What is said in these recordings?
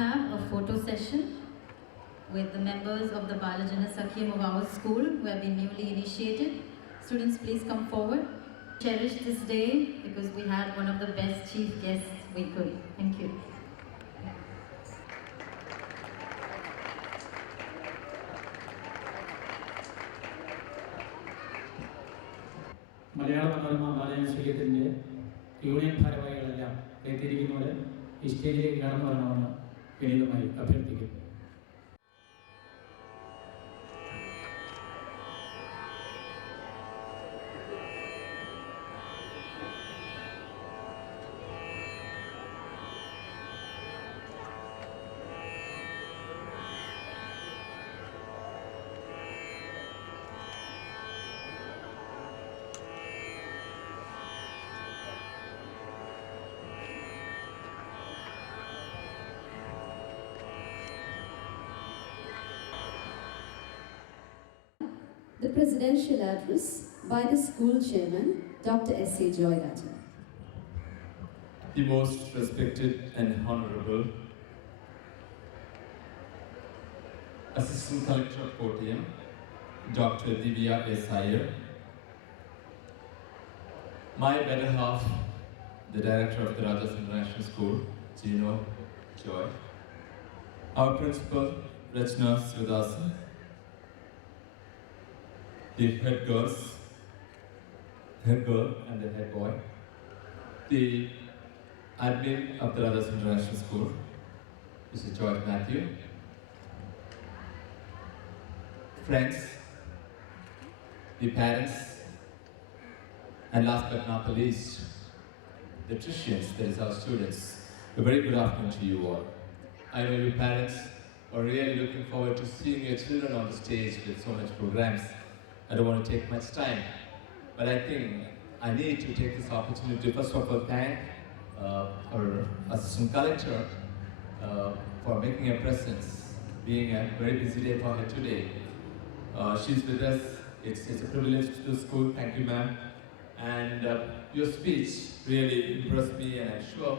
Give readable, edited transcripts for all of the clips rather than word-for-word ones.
have a photo session with the members of the Balajana Sakhya of our school who have been newly initiated. Students, please come forward. Cherish this day because we had one of the best chief guests we could. Thank you. Malayala Manorama ബാലജന സഖ്യത്തിൻ്റെ union ഭാരവാഹികളെല്ലാം എത്തിയിരിക്കുന്നവരെ ഈ സ്റ്റേജിലേക്ക് കടന്നു വരണമെന്ന് വിനീതമായി അഭ്യർത്ഥിക്കുന്നു. The presidential address by the school chairman, Dr. S.A. Joyrajan. The most respected and honorable Assistant Collector of Kottayam, Dr. Divya S. Iyer, my better half, the Director of the Rajas International School, Gino Joy, our Principal, Rachna Sridasan, the head girl and the head boy, the admin of the Rajas International School, Mr. George Matthew, friends, the parents, and last but not the least, the Tricians, that is our students. A very good afternoon to you all. I know your parents are really looking forward to seeing your children on the stage with so much programs. I don't want to take much time, but I think I need to take this opportunity to first of all thank our Assistant Collector for making her presence, being a very busy day for her today. She's with us. It's a privilege to the school. Thank you, ma'am. And your speech really impressed me, and I'm sure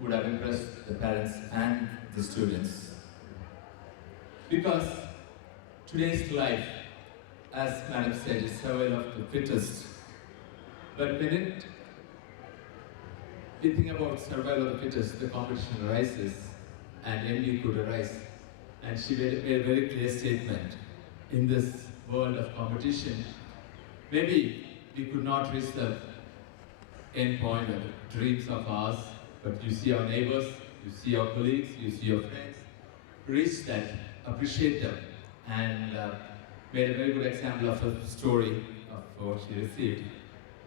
would have impressed the parents and the students. Because today's life, as Madam said, is survival of the fittest. But when we think about survival of the fittest, the competition arises, and envy could arise. And she made a very clear statement. In this world of competition, maybe we could not reach the end point of the dreams of ours, but you see our neighbors, you see our colleagues, you see your friends, reach that, appreciate them, and made a very good example of a story of what she received.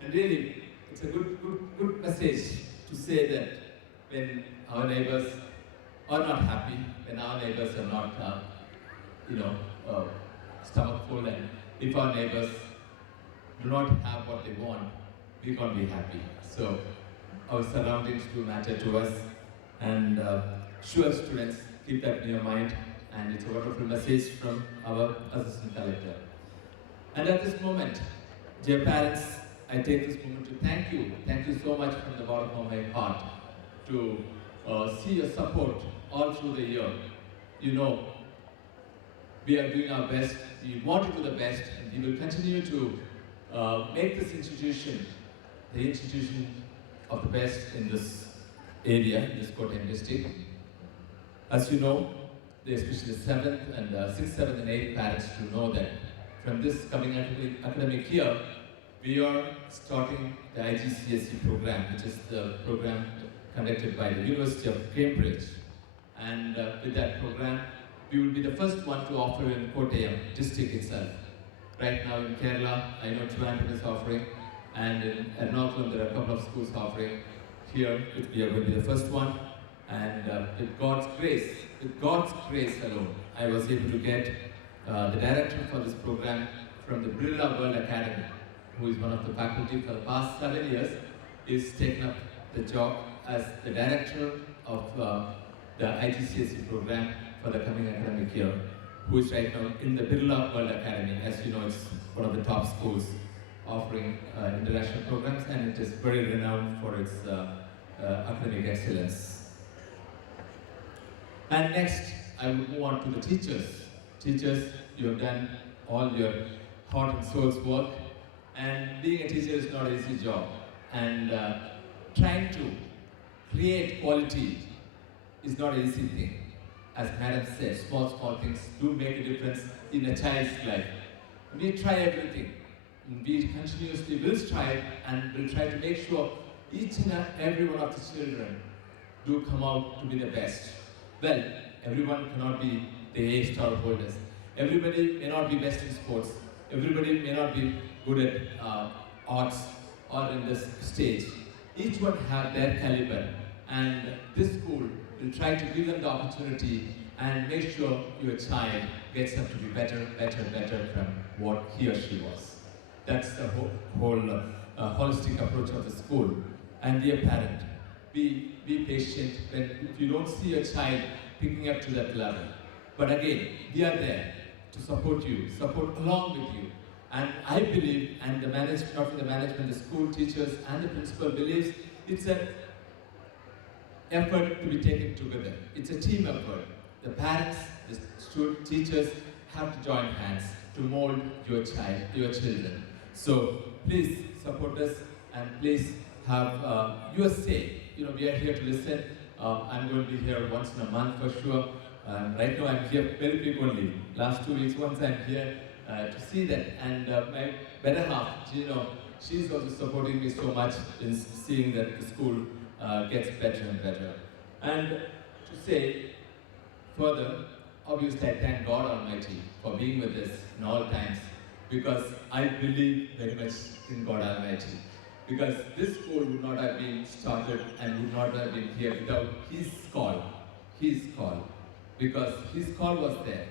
And really, it's a good message to say that when our neighbors are not happy, when our neighbors are not, stomach full, and if our neighbors do not have what they want, we can't be happy. So our surroundings do matter to us, and sure, students, keep that in your mind. And it's a wonderful message from our Assistant Collector. And at this moment, dear parents, I take this moment to thank you. Thank you so much from the bottom of my heart to see your support all through the year. You know, we are doing our best. We want to do the best, and we will continue to make this institution the institution of the best in this area, in this Kottayam district. As you know, especially the 7th and 6th, 7th and 8th parents to know that from this coming academic year, we are starting the IGCSE program, which is the program conducted by the University of Cambridge. And with that program, we will be the first one to offer in Kottayam district itself. Right now in Kerala, I know Trivandrum is offering, and in Ernakulam there are a couple of schools offering. Here, we are going to be the first one. And with God's grace alone, I was able to get the director for this program from the Birla World Academy, who is one of the faculty for the past 7 years, is taken up the job as the director of the IGCSE program for the coming academic year, who is right now in the Birla World Academy. As you know, it's one of the top schools offering international programs, and it is very renowned for its academic excellence. And next, I will move on to the teachers. Teachers, you have done all your heart and soul's work, and being a teacher is not an easy job. And trying to create quality is not an easy thing. As Madam said, small things do make a difference in a child's life. We try everything. We continuously will strive and will try to make sure each and every one of the children do come out to be the best. Well, everyone cannot be the A-star holders. Everybody may not be best in sports. Everybody may not be good at arts or in this stage. Each one have their caliber, and this school will try to give them the opportunity and make sure your child gets up to be better from what he or she was. That's the whole holistic approach of the school. And dear parent, be patient if you don't see your child picking up to that level. But again, we are there to support you, support along with you. And I believe, and the management, not the management, the school teachers and the principal believes it's an effort to be taken together. It's a team effort. The parents, the student teachers have to join hands to mold your child, your children. So please support us and please have your say. You know, we are here to listen. I'm going to be here once in a month for sure. Right now I'm here very frequently. Last 2 weeks, once I'm here to see that. And my better half, Gino, she's also supporting me so much in seeing that the school gets better and better. And to say further, obviously I thank God Almighty for being with us in all times, because I believe very much in God Almighty. Because this school would not have been started and would not have been here without His call. His call. Because His call was there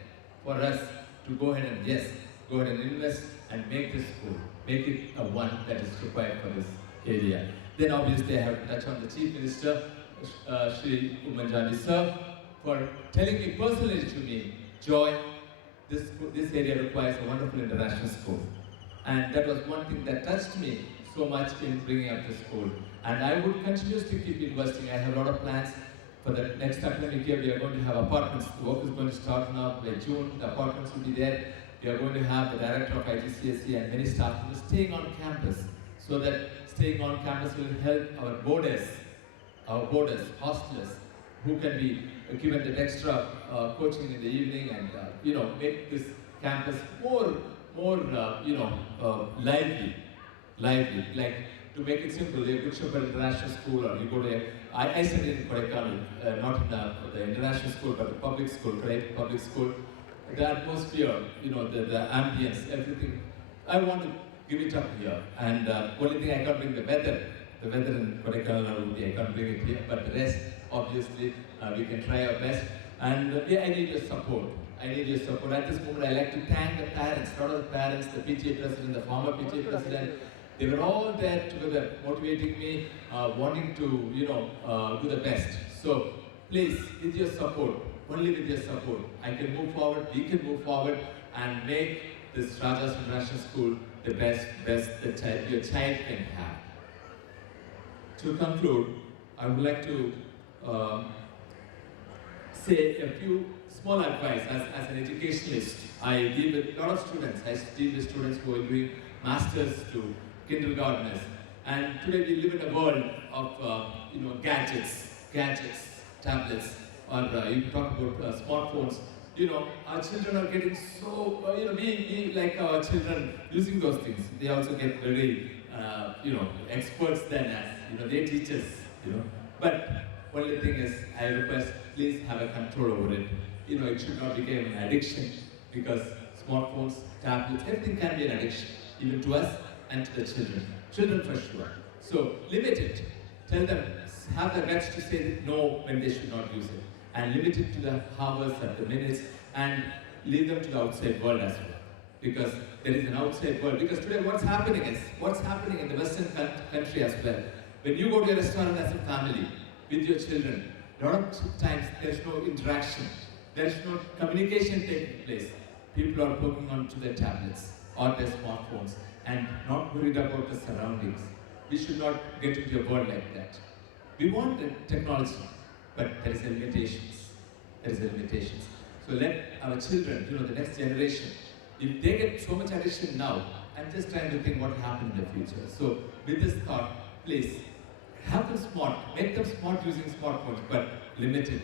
for us to go ahead and invest and make this school, make it a one that is required for this area. Then obviously I have to touch on the Chief Minister, Shri Umanjani sir, for telling me personally to me, Joy, this area requires a wonderful international school. And that was one thing that touched me so much in bringing up the school. And I would continuously keep investing. I have a lot of plans for the next academic year. We are going to have apartments. The work is going to start now by June. The apartments will be there. We are going to have the director of IGCSE and many staff staying on campus, so that staying on campus will help our boarders, hostelers, who can be given that extra coaching in the evening and make this campus more lively. Like, to make it simple, the Good Shepherd International School, or you go to I studied in Kodaikanal, not in the international school, but the public school, Kodaikanal public school. The atmosphere, the ambience, everything. I want to give it up here. And only thing I can't bring the weather in Kodaikanal, I can't bring it here. But the rest, obviously, we can try our best. And I need your support. At this moment, I like to thank the parents, a lot of the parents, the PTA president, the former PTA president. They were all there together, motivating me, wanting to, do the best. So please, with your support, only with your support, I can move forward, we can move forward, and make this Rajas International School the best that your child can have. To conclude, I would like to say a few small advice as an educationalist. I deal with a lot of students. I deal with students who are doing masters to kindergartners. And today we live in a world of gadgets, tablets, or you talk about smartphones. Our children are getting so, we like our children using those things. They also get very, experts then as, they teach us, But only thing is, I request, please have a control over it. It should not become an addiction, because smartphones, tablets, everything can be an addiction, even to us and to the children. Children for sure. So limit it. Tell them, have the guts to say no when they should not use it. And limit it to the hours and the minutes, and leave them to the outside world as well. Because there is an outside world. Because today what's happening in the Western country as well. When you go to a restaurant as a family, with your children, a lot of times there's no interaction. There's no communication taking place. People are poking onto their tablets or their smartphones and not worried about the surroundings. We should not get into a world like that. We want the technology, but there is limitations. there is limitations. So let our children, the next generation, if they get so much addiction now, I'm just trying to think what will happen in the future. So with this thought, please have them smart, make them smart using smartphones, but limited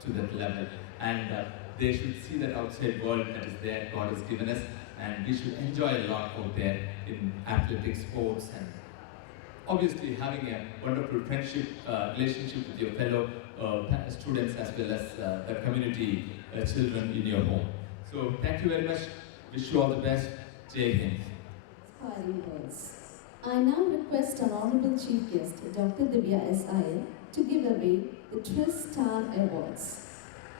to that level. And they should see that outside world that is there, God has given us, and we should enjoy a lot out there in athletic sports, and obviously having a wonderful friendship, relationship with your fellow students as well as the community children in your home. So thank you very much. Wish you all the best. Jai Hind. Inspiring words. I now request our Honorable Chief Guest, Dr. Divya S. Iyer, to give away the TRIS Star Awards.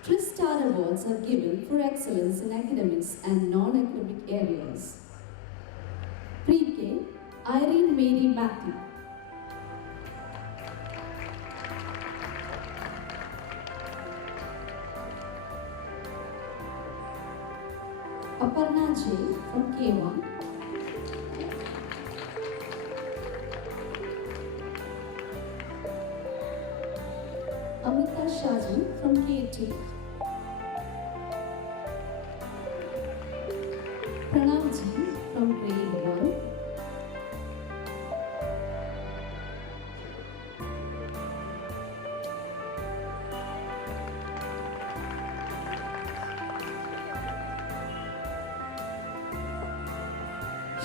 TRIS Star Awards are given for excellence in academics and non-academic areas. Pre-K, Irene Mary Matthew. Aparna J. from K1. Amrita Shaji from K2. Pranav Ji from grade 1.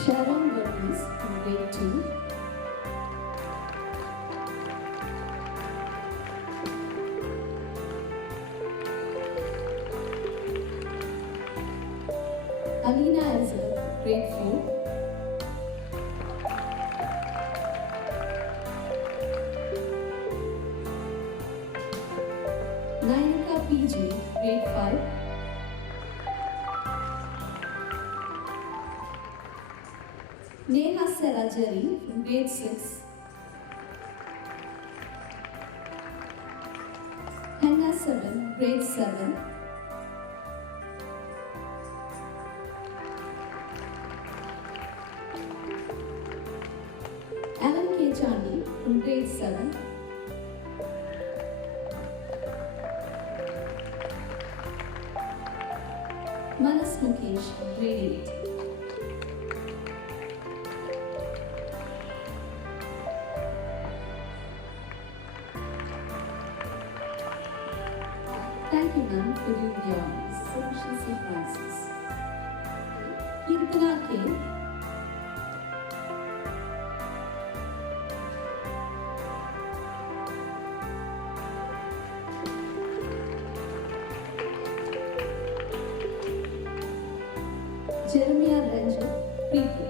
Sharon Verghese from grade 2. Alina Elizabeth, grade 4. Nayaka PG, grade 5. Neha Serajari from grade 6. Hannah 7, grade 7. Alan K. Chandi from grade 7. Manas Mukesh, grade 8. Thank you, ma'am, for doing the honors. Social surprises. Kirtana K. Jeremiah Ranjan, Preeti.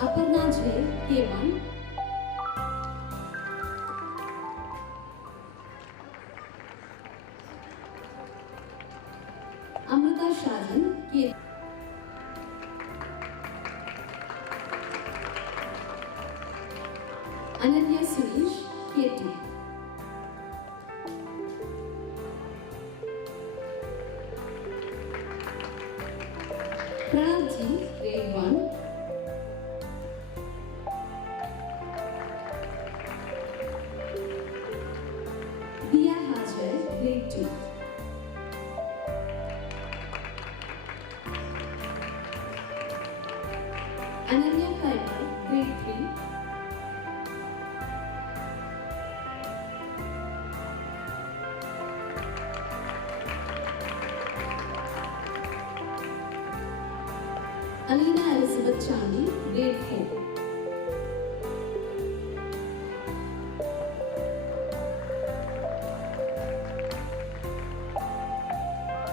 Aparna J. K1. Amrita Shajan, K. Ananya Suresh, K2. Pranav Ji, grade 1. Diya Hajar, grade 2. Ananya Kaiwal, grade 3. Alina Elizabeth Chandi, grade 4.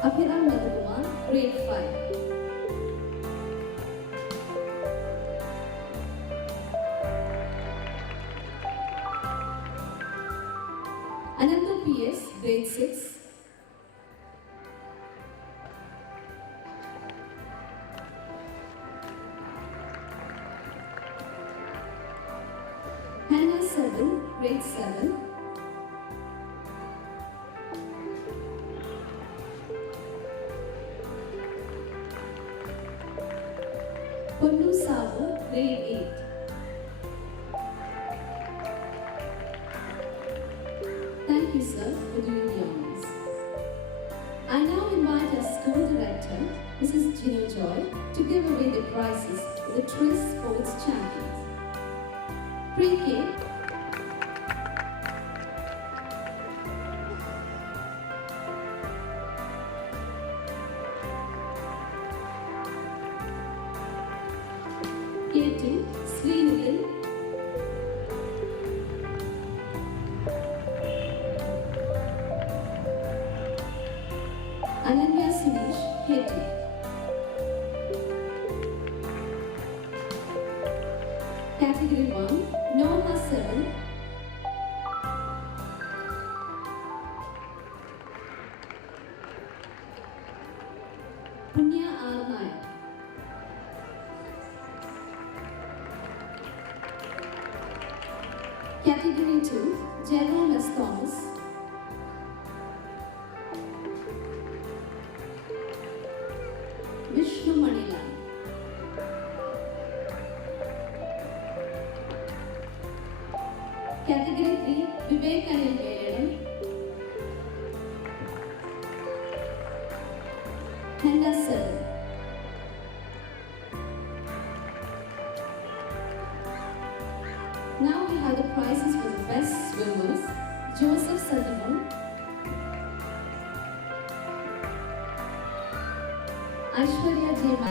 Abhiram Madhukumar, grade 5. Anandu PS, grade 6. Hannah 7, grade 7. Ponnu Sabu, grade 8. Thank you, sir, for doing the honors. I now invite our school director, Mrs. Gino Joy, to give away the prizes to the TRIS Sports Champions. Pre-K, K2, Srinilan, Ananya Sunesh, K2. Category 1, Noha 7, Punya R. Nayak. Category 2, Jerome S. Thomas. Vishnu Manilan. Category 3, Vivek Anil Veladam. Henda 7. Now we have the prizes for the best swimmers. Joseph Satimon, Aishwarya J.